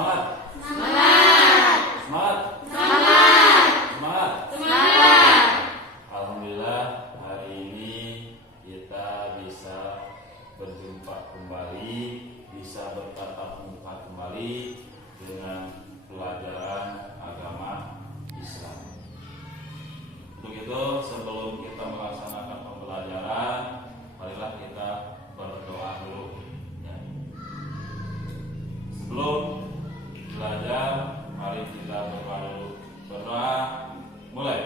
Semangat. Semangat. Semangat. Semangat. Semangat. Semangat. Alhamdulillah hari ini kita bisa berjumpa kembali, bisa bertatap muka kembali dengan pelajaran agama Islam. Untuk itu sebelum kita melaksanakan pembelajaran, marilah kita berdoa dulu. Ya. Sebelum belajar, mari kita berdoa dulu. Berdoa, mulai.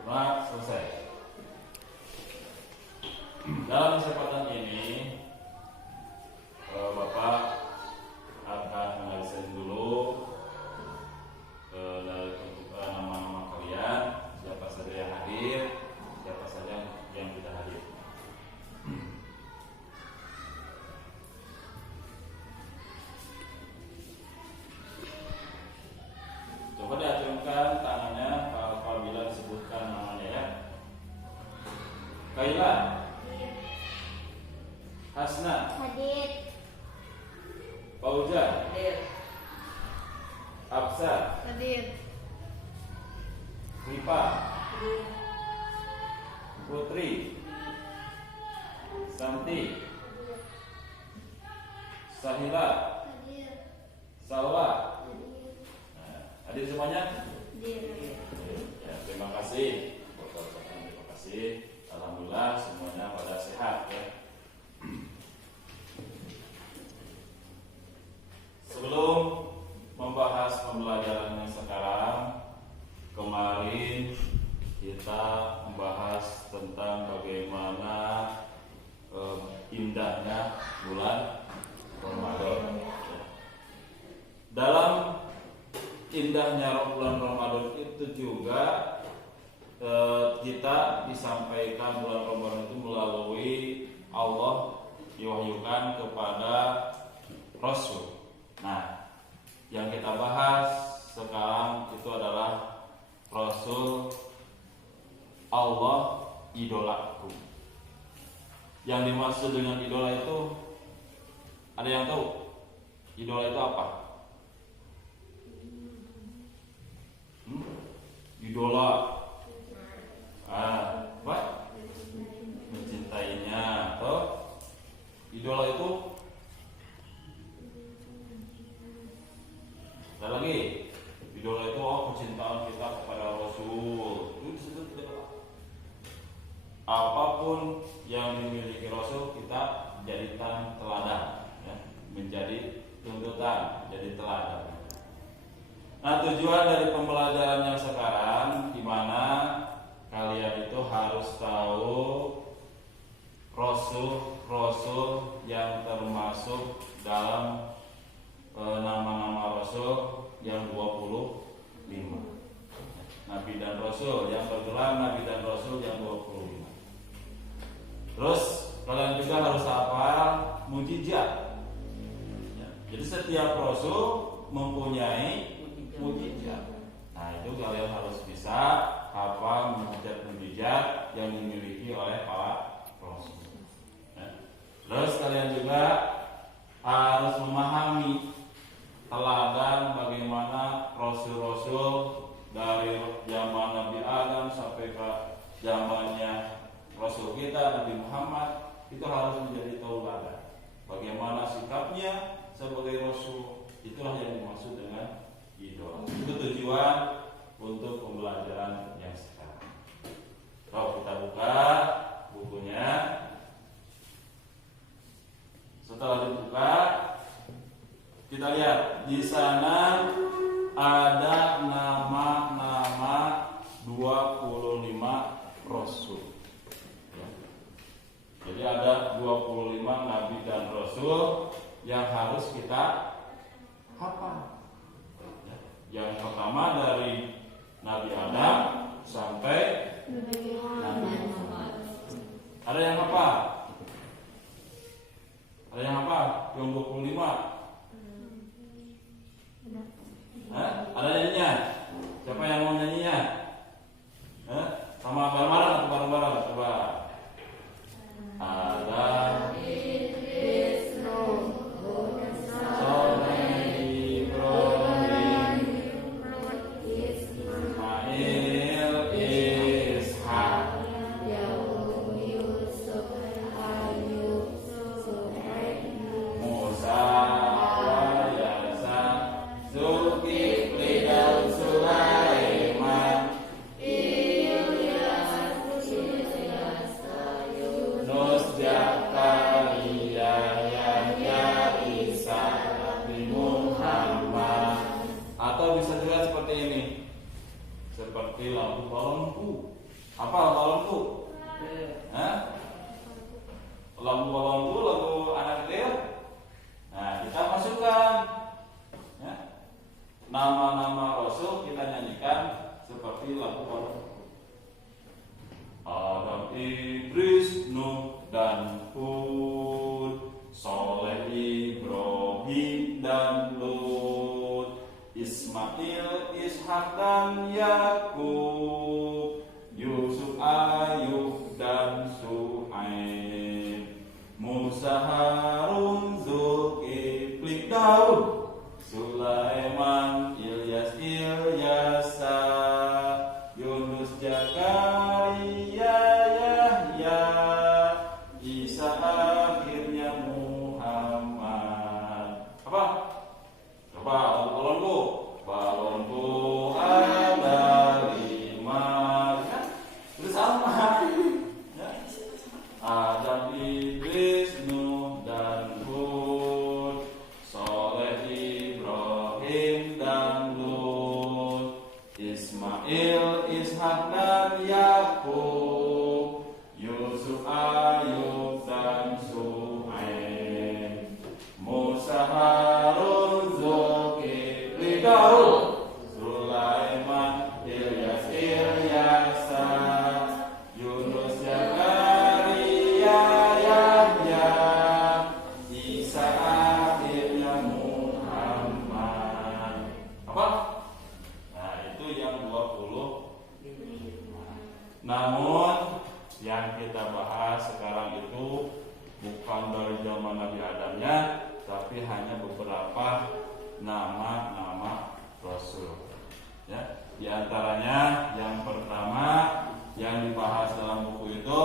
Berdoa selesai. Dalam kesempatan ini, Bapak akan mengajukan dulu dari nama-nama kalian, siapa saja yang hadir, siapa saja yang tidak hadir. Coba diacungkan tangannya apabila disebutkan namanya ya. Kaila, Hasna, Hadir. Fauza, Hadir. Absa, Hadir. Rifa, Putri, Santi, Sahila, Hadir. Salwa. Nah, hadir semuanya? Hadir. Ya, terima kasih. Terima kasih. Alhamdulillah semuanya pada sehat ya. Sebelum membahas pembelajaran yang sekarang, kemarin kita membahas tentang bagaimana indahnya bulan Ramadan. Dalam indahnya bulan Ramadan itu juga kita disampaikan bulan Ramadan itu melalui Allah diwahyukan kepada Rasul. Nah, yang kita bahas sekarang itu adalah Rasul Allah idolaku. Yang dimaksud dengan idola itu, ada yang tahu? Idola itu apa? Idola apa? Mencintainya atau idola itu ada lagi. Idola itu kecintaan kita kepada Rasul. Itu disebut idola. Apapun yang dimiliki Rasul kita jadikan teladan, ya, menjadi tuntutan, menjadi teladan. Nah, tujuan dari pembelajaran yang sekarang di mana kalian itu harus tahu Rasul yang termasuk dalam nama-nama Rasul yang 25. Nabi dan Rasul yang bergelar Nabi dan Rasul yang 25. Terus kalian juga harus hafal mukjizat. Ya, jadi setiap Rasul mempunyai mukjizat. Nah, itu kalian harus bisa hafal mukjizat yang dimiliki oleh para Rasul. Ya. Terus kalian juga harus memahami teladan bagaimana Rasul-Rasul dari zaman Nabi Adam sampai ke zamannya Rasul kita Nabi Muhammad itu harus menjadi tauladan. Bagaimana sikapnya sebagai Rasul, itulah yang dimaksud dengan idola. Itu tujuan untuk pembelajaran yang sekarang. Kalau kita buka bukunya, setelah dibuka kita lihat di sana ada nama-nama 25 Rasul. Ya. Jadi ada 25 Nabi dan Rasul yang harus kita hafal. Ya. Yang pertama dari Nabi Adam sampai Nabi Muhammad. Ada yang hafal? Ada yang hafal? Yang 25? Ada nyanyinya? Siapa yang mau menyanyinya? Sama bareng-bareng atau bareng-bareng? Coba. Adam, Soleh, Ibrahim, Ismail, Ishak, Musa, Yasa, Zulkifli, Daud, Sulaiman, Yunus, Zakaria, Yahya, Isa, Nabi Muhammad. Atau bisa juga seperti ini, seperti lampu balonku. Apa lampu balonku? Lampu balonku, lagu anak kecil. Nah, kita masukkan ya, nama-nama Rasul kita nyanyikan seperti lampu balonku. Adam, Idris, Nuh, dan Hud, Soleh, Ibrahim, dan Lut, Ismail, Ishak, dan Yakub, Yusuf, Ayub, dan Suhaib, Musa, Harun, Zulkifli, Daud, Sulaiman, Ilyas, Ilyasa, Yunus, Zakaria, Yahya, Isa, akhirnya Muhammad. Apa? Coba balonku. Balonku ada 5. Ya, itu sama. Ya. Adam, Idris, Nuh, dan Hud, Soleh, Ibrahim, dan Lut, Ismail, Ishak, dan Yakub, Yusuf, Ayub, dan Suhaib, Musa, Harun, Zulkifli, Daud, Sulaiman, Ilyas, Ilyasa, Yunus, Zakaria, Yahya, Isa, akhirnya Muhammad. Apa? Nah, itu yang 20. Namun yang kita bahas sekarang itu bukan dari zaman Nabi Adamnya, tapi hanya beberapa nama-nama Rasul. Ya, di antaranya yang pertama yang dibahas dalam buku itu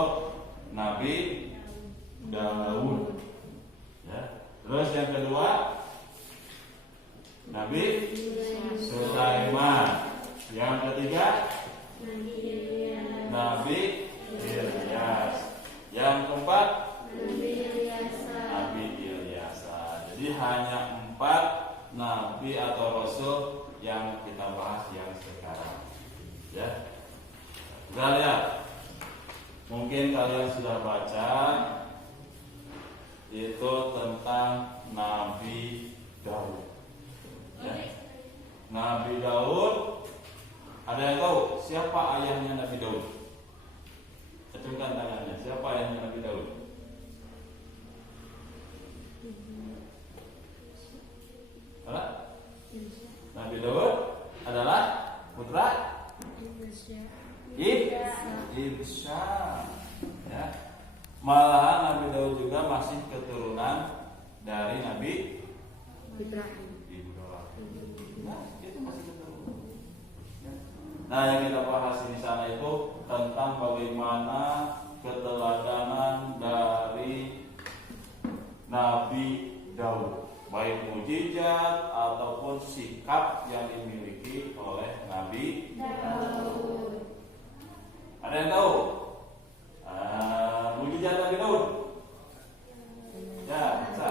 Nabi Daud. Ya. Terus yang kedua Nabi Sulaiman. Yang ketiga Nabi Ilyas. Yang keempat Nabi Ilyasa. Jadi hanya 4 nabi atau rasul yang kita bahas yang sekarang. Ya. Kita lihat. Mungkin kalian sudah baca itu tentang Nabi Daud. Ya. Nabi Daud, ada yang tahu siapa ayahnya Nabi Daud? Acungkan tangannya. Siapa ayahnya Nabi Daud? Nabi Daud adalah putra Ibsha. Ya. Malahan Nabi Daud juga masih keturunan dari Nabi Ibrahim. Nah, itu masih keturunan. Ya. Nah, yang kita bahas di sana itu tentang bagaimana keteladanan dari Nabi Daud, baik mukjizat ataupun sikap yang dimiliki oleh Nabi Daud. Ada yang tahu? Mukjizat Nabi Daud? Ya, bisa.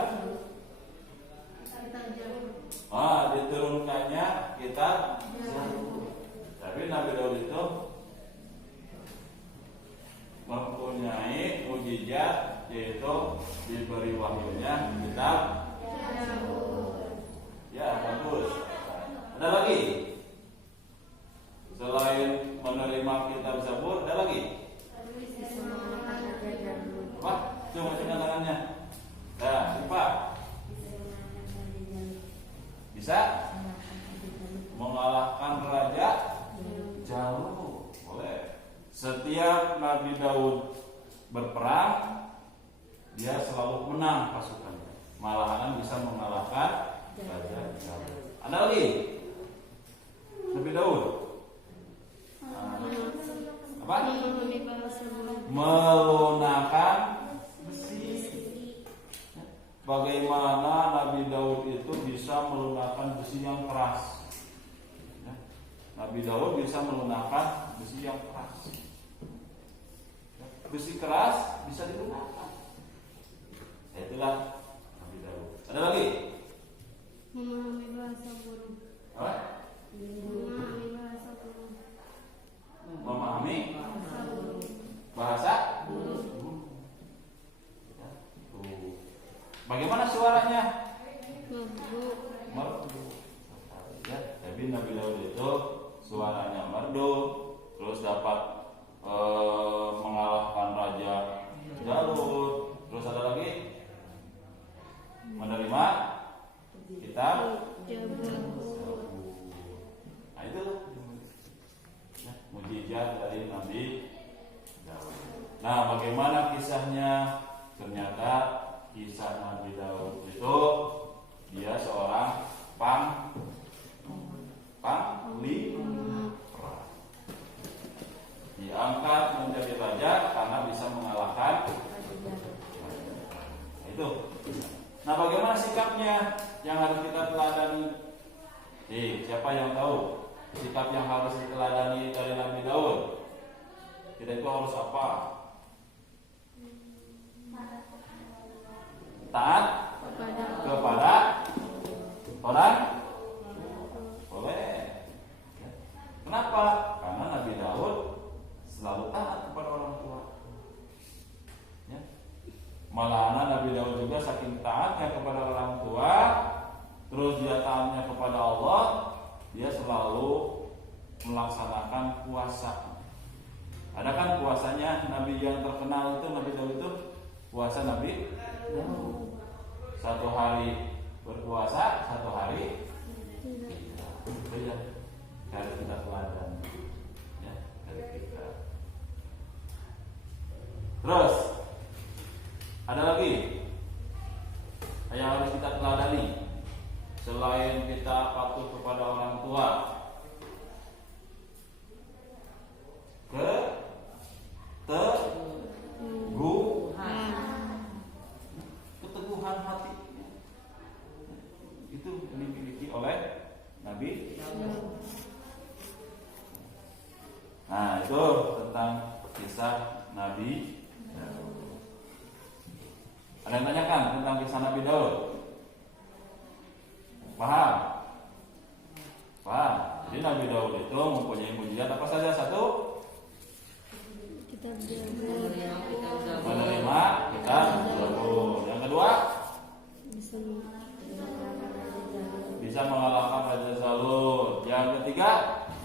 Diturunkannya kitab Zabur. Tapi Nabi Daud itu mempunyai mukjizat, yaitu diberi wahyunya kitab Zabur. Ya, bagus. Ada lagi? Selain menerima kitab Zabur, ada lagi? Apa? Coba tangannya. Nah, lupa. Bisa mengalahkan raja jalur, boleh. Setiap Nabi Daud berperang, dia selalu menang pasukannya. Malahan bisa mengalahkan Raja Jalur. Ada lagi Nabi Daud. Apa? Melunakkan besi. Bagaimana Nabi Daud itu bisa melunakkan besi yang keras? Nabi Daud bisa melunakkan besi yang keras. Besi keras bisa dilunakkan. Itulah Nabi Daud. Ada lagi? Memahami bahasa burung. Apa? Memahami bahasa burung. Memahami Bahasa burung. bahasa. Bagaimana suaranya? Merdu. Merdu. Ya, jadi Nabi Daud itu suaranya merdu, terus dapat mengalahkan Raja Jalur. Terus ada lagi menerima kitab. Nah itu mujizat dari Nabi Daud. Nah, bagaimana kisahnya? Ternyata kisah Nabi Daud itu dia seorang panglima, diangkat menjadi raja karena bisa mengalahkan. Nah, itu. Nah, bagaimana sikapnya yang harus kita teladani? Siapa yang tahu sikap yang harus diteladani dari Nabi Daud? Kita itu harus apa? Taat kepada orang. Boleh. Kenapa? Karena Nabi Daud selalu taat kepada orang tua. Ya. Malahan Nabi Daud juga saking taatnya kepada orang tua, terus dia taatnya kepada Allah, dia selalu melaksanakan puasa. Ada kan puasanya Nabi yang terkenal itu, Nabi Daud itu puasa Nabi Daud. Satu hari berpuasa, satu hari tidak. Harus kita teladan, ya, dari kita. Terus ada lagi yang harus kita teladani selain kita patuh kepada orang tua. Keteguhan hati itu dimiliki oleh Nabi. Nah, itu tentang kisah Nabi Daud. Ada yang tanyakan tentang kisah Nabi Daud? Paham? Paham? Jadi Nabi Daud itu mempunyai mujizat apa saja? Satu, Kitab Zabur. menerima kitab Zabur. Yang kedua, bisa mengalahkan Raja Jalur. Yang ketiga,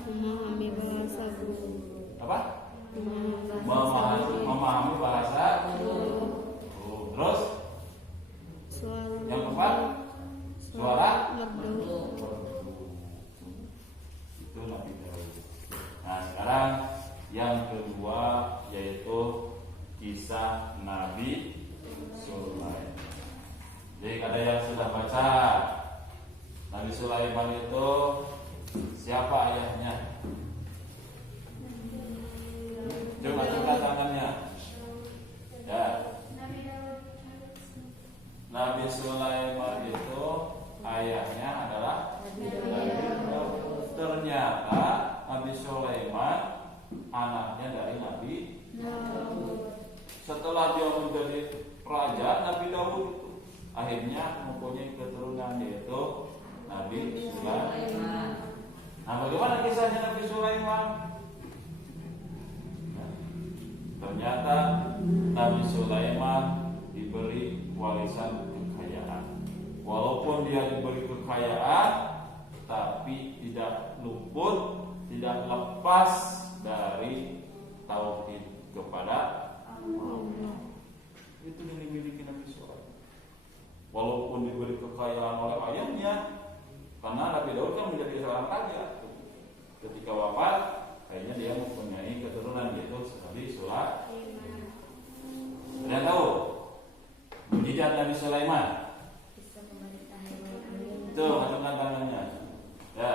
memahami bahasa burung. apa? Memahami bahasa. Terus yang keempat, suara merdu. Itu Nabi Daud. Nah, sekarang yang kedua yaitu kisah Nabi Sulaiman. Jadi ada yang sudah baca Nabi Sulaiman itu siapa ayahnya? Coba angkat tangannya. Ya. Nabi Sulaiman itu ayahnya adalah Nabi Daud. Ternyata Nabi Sulaiman anaknya dari Nabi Daud. Setelah dia menjadi raja, Nabi Daud itu akhirnya mempunyai keturunan yaitu Nabi Sulaiman. Nah, bagaimana kisahnya Nabi Sulaiman? Ternyata Nabi Sulaiman diberi warisan kekayaan. Walaupun dia diberi kekayaan, tapi tidak luput, tidak lepas dari tauhid kepada Allah. Itu yang dimiliki Nabi Sulaiman. Walaupun diberi kekayaan oleh ayahnya, karena Nabi Daud kan menjadi seorang raja. Ketika wafat, ayahnya Nabi Sulaiman? Bisa memerintah hewan angin. Tuh, acungkan tangannya. Ya.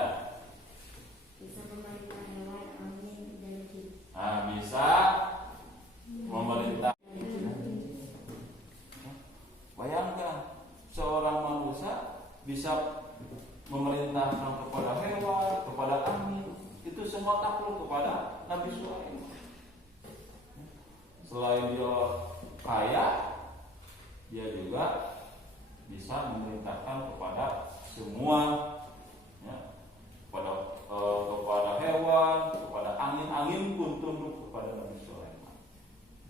Bisa memerintah hewan angin dan jin. Nah, bisa memerintah. Bayangkan seorang manusia bisa memerintahkan kepada hewan, kepada angin. Itu semua takluk kepada Nabi Sulaiman. Selain dia kaya, dia juga bisa memerintahkan kepada semua, ya, kepada hewan, kepada angin pun tunduk kepada Nabi Sulaiman.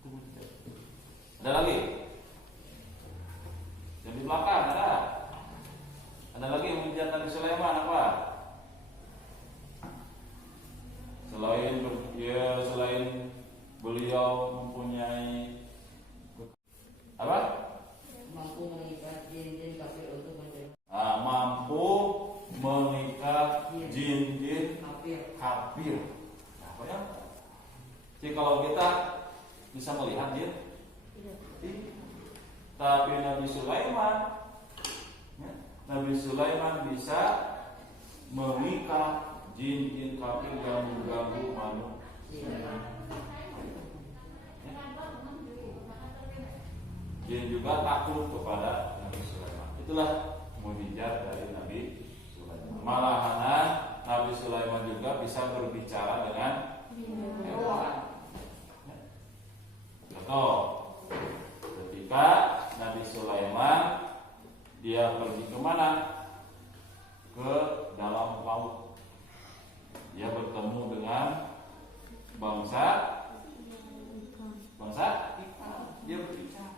Itu mujizat. Ada lagi? Yang di belakang ada. Ada lagi mujizat Nabi Sulaiman apa? Selain beliau mempunyai apa? Mampu mengikat jin-jin kafir untuk menjadi Mampu mengikat jin-jin kafir. Apa ya? Jadi kalau kita bisa melihat jin, tapi Nabi Sulaiman bisa mengikat jin-jin kafir yang mengganggu manusia. Jin juga takut kepada Nabi Sulaiman. Itulah mujizat dari Nabi Sulaiman. Malahan Nabi Sulaiman juga bisa berbicara dengan hewan. Contoh, ketika Nabi Sulaiman dia pergi kemana? Ke dalam laut. Dia bertemu dengan bangsa ikan. Dia berbicara.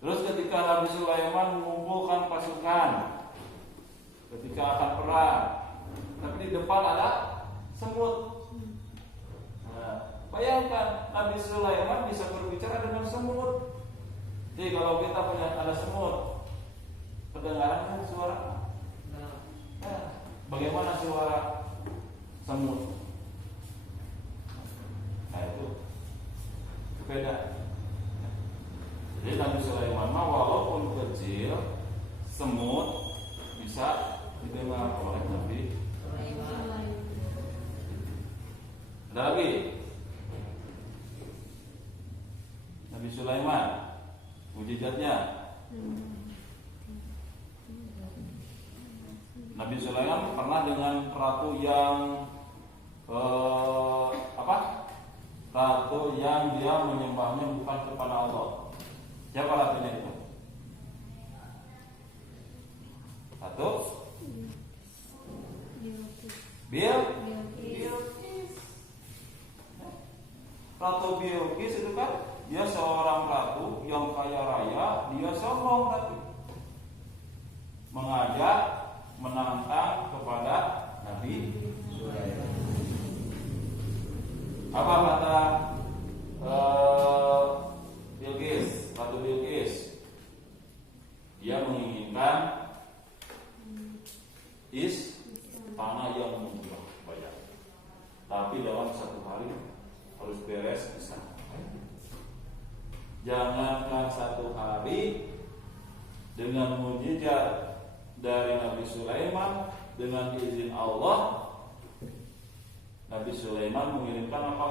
Terus ketika Nabi Sulaiman mengumpulkan pasukan ketika akan perang, tapi di depan ada semut. Nah, bayangkan Nabi Sulaiman bisa berbicara dengan semut. Jadi kalau kita punya ada semut, kedengarannya suara. Nah, bagaimana suara semut? Nah, itu beda. Jadi Nabi Sulaiman walaupun kecil, semut bisa didengar oleh Nabi Sulaiman. Ada lagi? Nabi Sulaiman mujizatnya. Nabi Sulaiman pernah dengan ratu yang ratu yang dia menyembahnya bukan kepada Allah. Siapa ratunya itu? Satu Bilqis. Ratu Bilqis itu kan dia seorang ratu yang kaya raya, dia sombong tapi mengajak menantang kepada Nabi Sulaiman. Apa kata Bilqis, Ratu Bilqis? Dia menginginkan istana yang megah banyak, tapi dalam satu hari harus beres istana. Jangankan satu hari, dengan mujizat dari Nabi Sulaiman, dengan izin Allah, Nabi Sulaiman mengirimkan apa?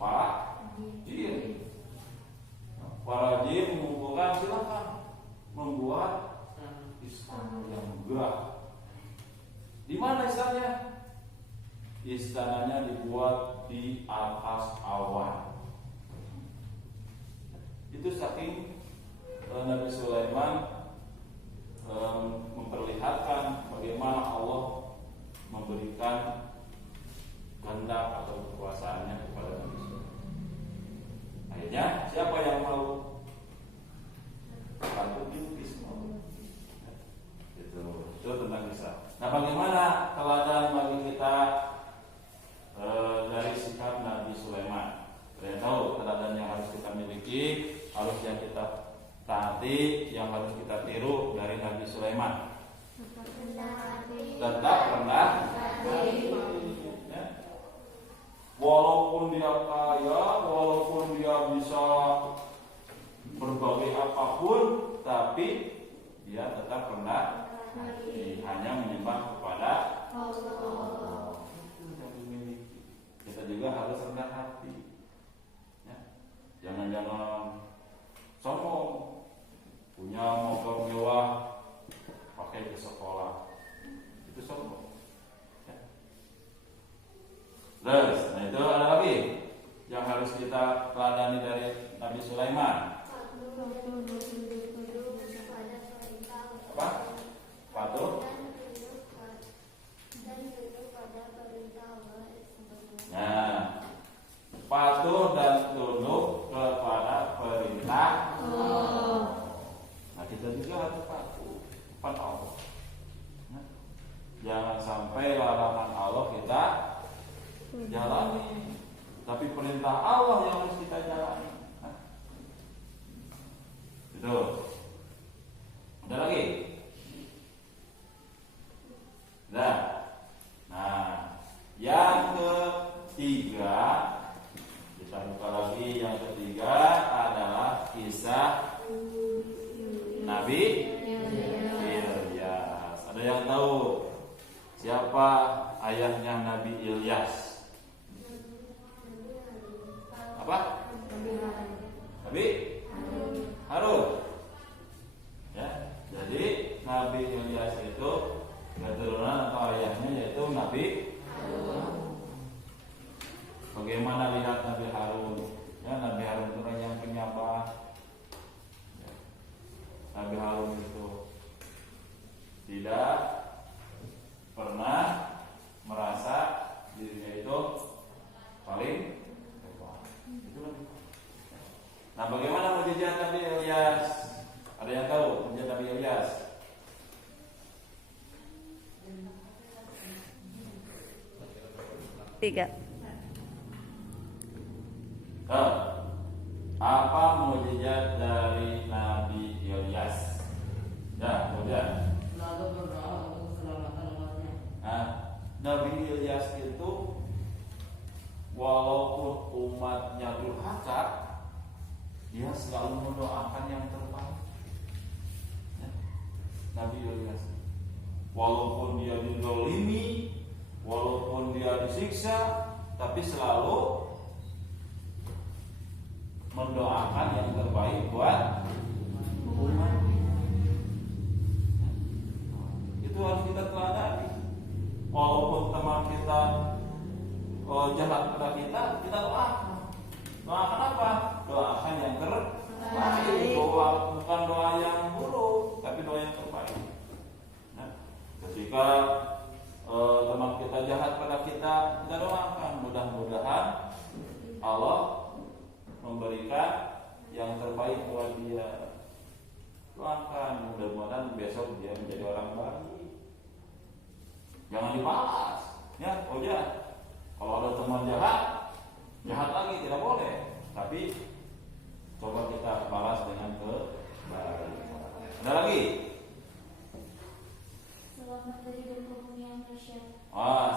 Para jin. Para jin mengumpulkan, silakan membuat istana yang megah. Di mana istananya? Istananya dibuat di atas awan. Itu saking Nabi Sulaiman memperlihatkan bagaimana Allah memberikan kehendak atau kekuasaannya kepada Nabi Sulaiman. Akhirnya siapa yang mau? Ratu Bilqis mau. Itu tentang kisah. Nah, bagaimana teladan bagi kita dari sikap Nabi Sulaiman? Saya tahu teladan yang harus kita miliki, harus yang kita taati, yang harus kita tiru dari Nabi Sulaiman. Tetap rendah hati. Walaupun dia kaya, walaupun dia bisa berbagai apapun apapun, tapi dia tetap rendah hanya menyembah kepada Allah. Itu yang dimiliki. Kita juga harus rendah hati. Ya. Jangan sombong, punya motor mewah, pakai ke sekolah, itu sombong. Ya. Terus, nah itu ada lagi yang harus kita teladani dari Nabi Sulaiman. Apa? Patuh. Nah, patuh dan tunduk kepada perintah Allah. Nah, kita juga harus patuh kepada Allah. Nah, jangan sampai larangan Allah kita jalani, tapi perintah Allah yang harus kita jalani. Nah, itu. Ada lagi? Nah, yang ketiga, kita buka lagi. Yang ketiga adalah kisah Nabi Ilyas. Ada yang tahu siapa ayahnya Nabi Ilyas? Apa? Nabi Harun. Ya, jadi Nabi Ilyas itu keturunan atau ayahnya yaitu Nabi Harun. Bagaimana lihat Nabi Harun? Ya, Nabi Harun itu orang yang penyabang. Ya. Nabi Harun itu tidak pernah merasa dirinya itu paling hebat. Itu Nabi. Nah, bagaimana mukjizat Nabi Ilyas? Ada yang tahu mukjizat Nabi Ilyas? Tiga. Apa mukjizat dari Nabi Ilyas? Ya, kemudian. Lalu berdoa untuk keselamatan umatnya. Nah, Nabi Ilyas itu walaupun umatnya durhaka, dia selalu mendoakan yang terbaik. Ya. Nabi Ilyas, walaupun dia dizalimi, walaupun dia disiksa, tapi selalu mendoakan yang terbaik buat umat. Itu harus kita teladani. Walaupun teman kita jahat pada kita doakan. Doakan apa? Doakan yang terbaik. Doa bukan doa yang buruk, tapi doa yang terbaik. Nah, ketika teman kita jahat pada kita doakan mudah-mudahan Allah memberikan yang terbaik buat dia. Doakan mudah-mudahan besok dia menjadi orang baik. Jangan dibalas, ya, kalau ada teman jahat lagi tidak boleh. Tapi coba kita balas dengan kebaikan. Ada lagi? Selamat dari gempa bumi yang dahsyat.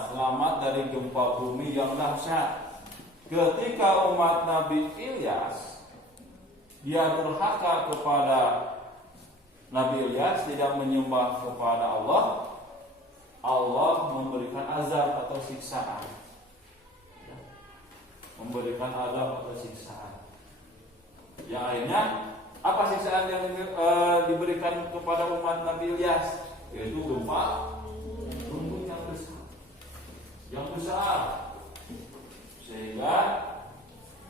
Selamat dari gempa bumi yang dahsyat. Ketika umat Nabi Ilyas dia durhaka kepada Nabi Ilyas, tidak menyembah kepada Allah, Allah memberikan azab atau siksaan. Memberikan azab atau siksaan. Yang akhirnya apa siksaan yang diberikan kepada umat Nabi Ilyas? Yaitu gempa bumi yang besar. Yang besar. Sehingga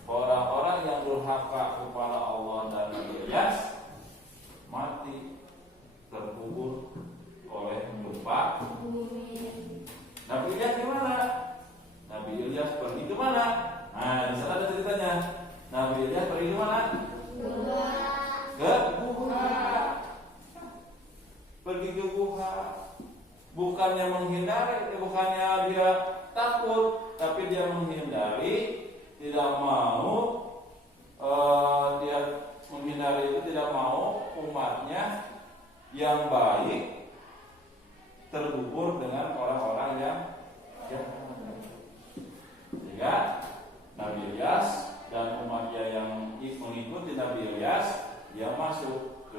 orang-orang yang durhaka kepada Allah dan Nabi Ilyas mati, terkubur oleh gempa bumi. Nabi Ilyas gimana? Nabi Ilyas pergi ke mana? Nah, di sana ada ceritanya. Nabi Ilyas pergi ke mana? Ke gua. Pergi ke gua. Bukannya menghindari, bukannya dia takut, tapi dia menghindari, tidak mau. Dia menghindari itu tidak mau umatnya yang baik terkubur dengan orang-orang yang jahat. Sehingga Nabi Ilyas dan umatnya yang mengikuti Nabi Ilyas, dia masuk ke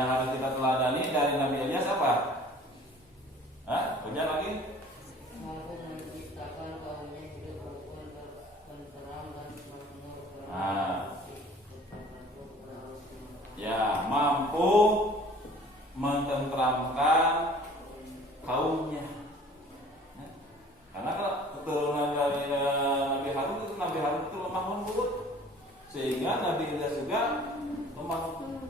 yang harus kita teladani dari Nabi Ilyas apa? Hah? Ujar lagi? mampu menciptakan kaumnya hidup rukun, tenteram dan makmur. Nah, ya mampu mententeramkan kaumnya. Ya. Karena kalau keturunan dari Nabi Harun itu lemah lembut, sehingga Nabi Ilyas juga lemah lembut.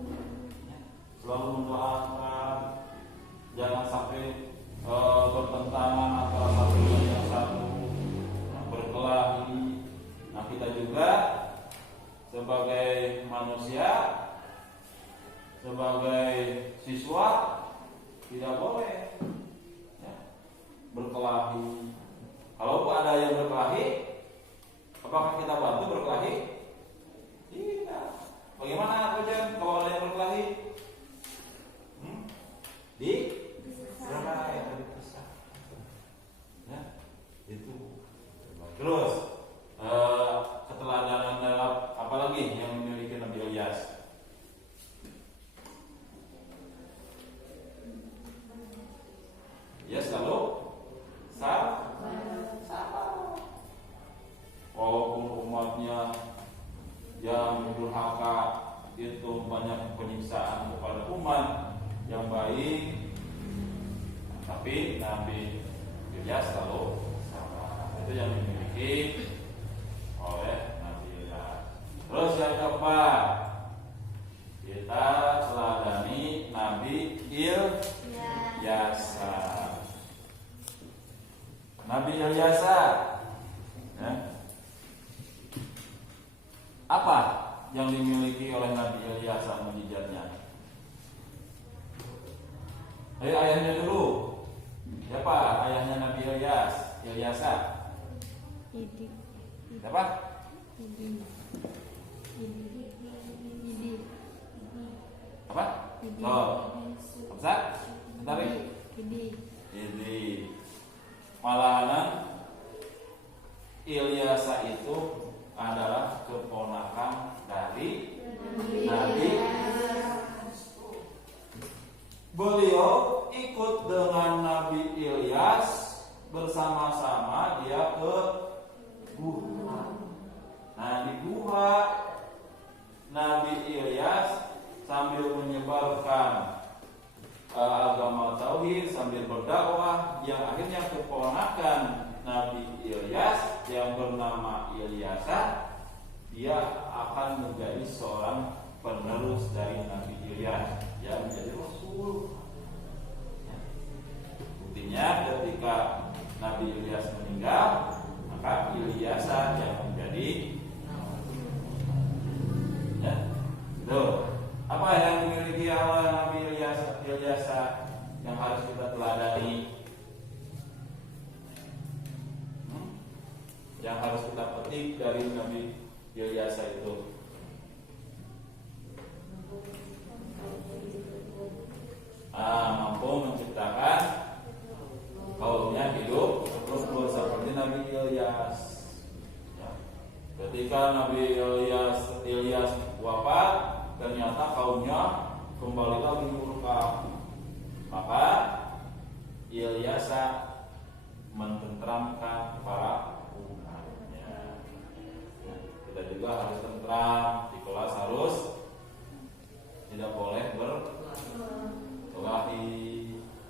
Ya. Selalu mendoakan jangan sampai bertentangan antara satu dengan yang satu, berkelahi. Nah, kita juga sebagai manusia, sebagai siswa tidak boleh ya, berkelahi. Kalau ada yang berkelahi, apakah kita bantu berkelahi? Tidak. Bagaimana aku kalau ada yang berkelahi? Berkelahi, dipisah. Ya, itu. Terus keteladanan dalam apa lagi yang dimiliki Nabi Ilyas? Ya selalu sabar. Walaupun umatnya yang durhaka itu banyak penyiksaan kepada umat yang baik, tapi Nabi Ilyas selalu sabar. Itu yang dimiliki oleh Nabi Ilyas. Terus yang keempat, kita teladani Nabi Ilyas. Nabi Ilyas, ya. Apa yang dimiliki oleh Nabi Ilyas mujizatnya? Ayo ayahnya dulu. Siapa ayahnya Nabi Ilyas? Ilyasa. Idi. Siapa? Idi. Apa? Oh, Hamzah? Bentar lagi. Ini malahan Ilyasa itu adalah keponakan dari Nabi. Beliau ikut dengan Nabi Ilyas, bersama-sama dia ke gua. Nah, di gua Nabi Ilyas sambil menyebarkan agama tauhid, sambil berdakwah, yang akhirnya keponakan Nabi Ilyas yang bernama Ilyasa, dia akan menjadi seorang penerus dari Nabi Ilyas yang menjadi Rasul. Buktinya ketika Nabi Ilyas meninggal, maka Ilyasa yang menjadi ya. Tuh. Apa yang dimiliki awal Nabi Ilyasa yang harus kita teladani? Yang harus kita petik dari Nabi Ilyasa itu. Mampu menciptakan kaumnya hidup terus seperti Nabi Ilyas. Ya. Ketika Nabi Ilyas wafat, ternyata kaumnya kembali lagi murka. Maka Ilyasa mententeramkan para umatnya. Kita juga harus tentram, di kelas harus tidak boleh berkelahi.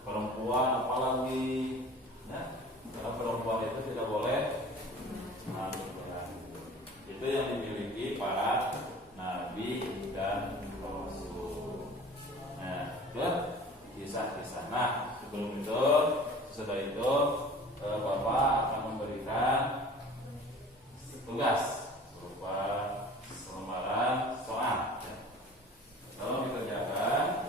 Perempuan apalagi, nah, karena perempuan itu tidak boleh berkelahi. Itu yang dimiliki para nabi dan rasul. Nah, itu kisah-kisah. Nah, sebelum itu, sesudah itu, Bapak akan memberikan tugas berupa selembaran soal. Tolong dikerjakan.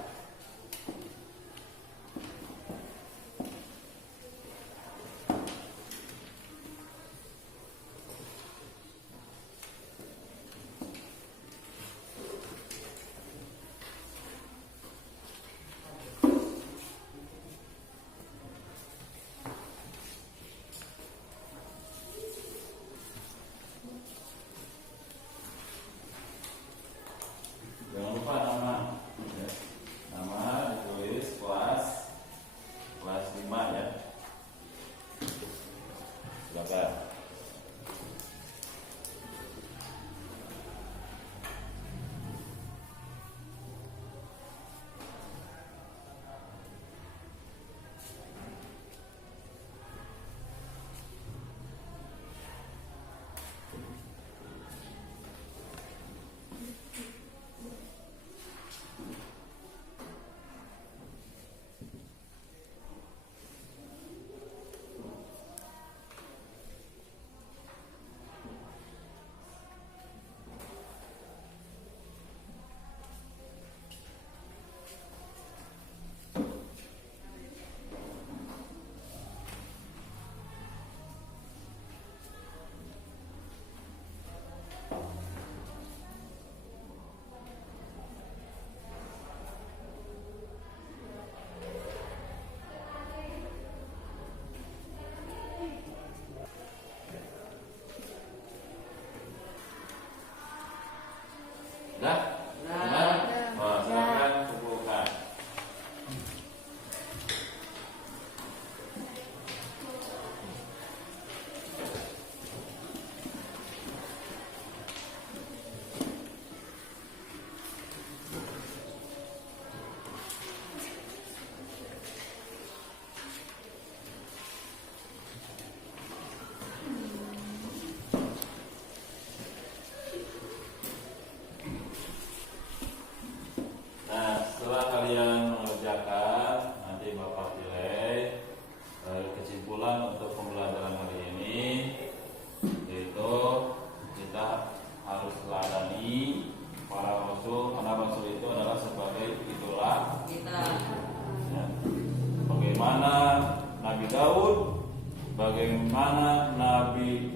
bagaimana Nabi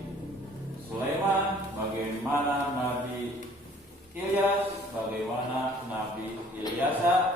Sulaiman, bagaimana Nabi Ilyas, bagaimana Nabi Ilyasa,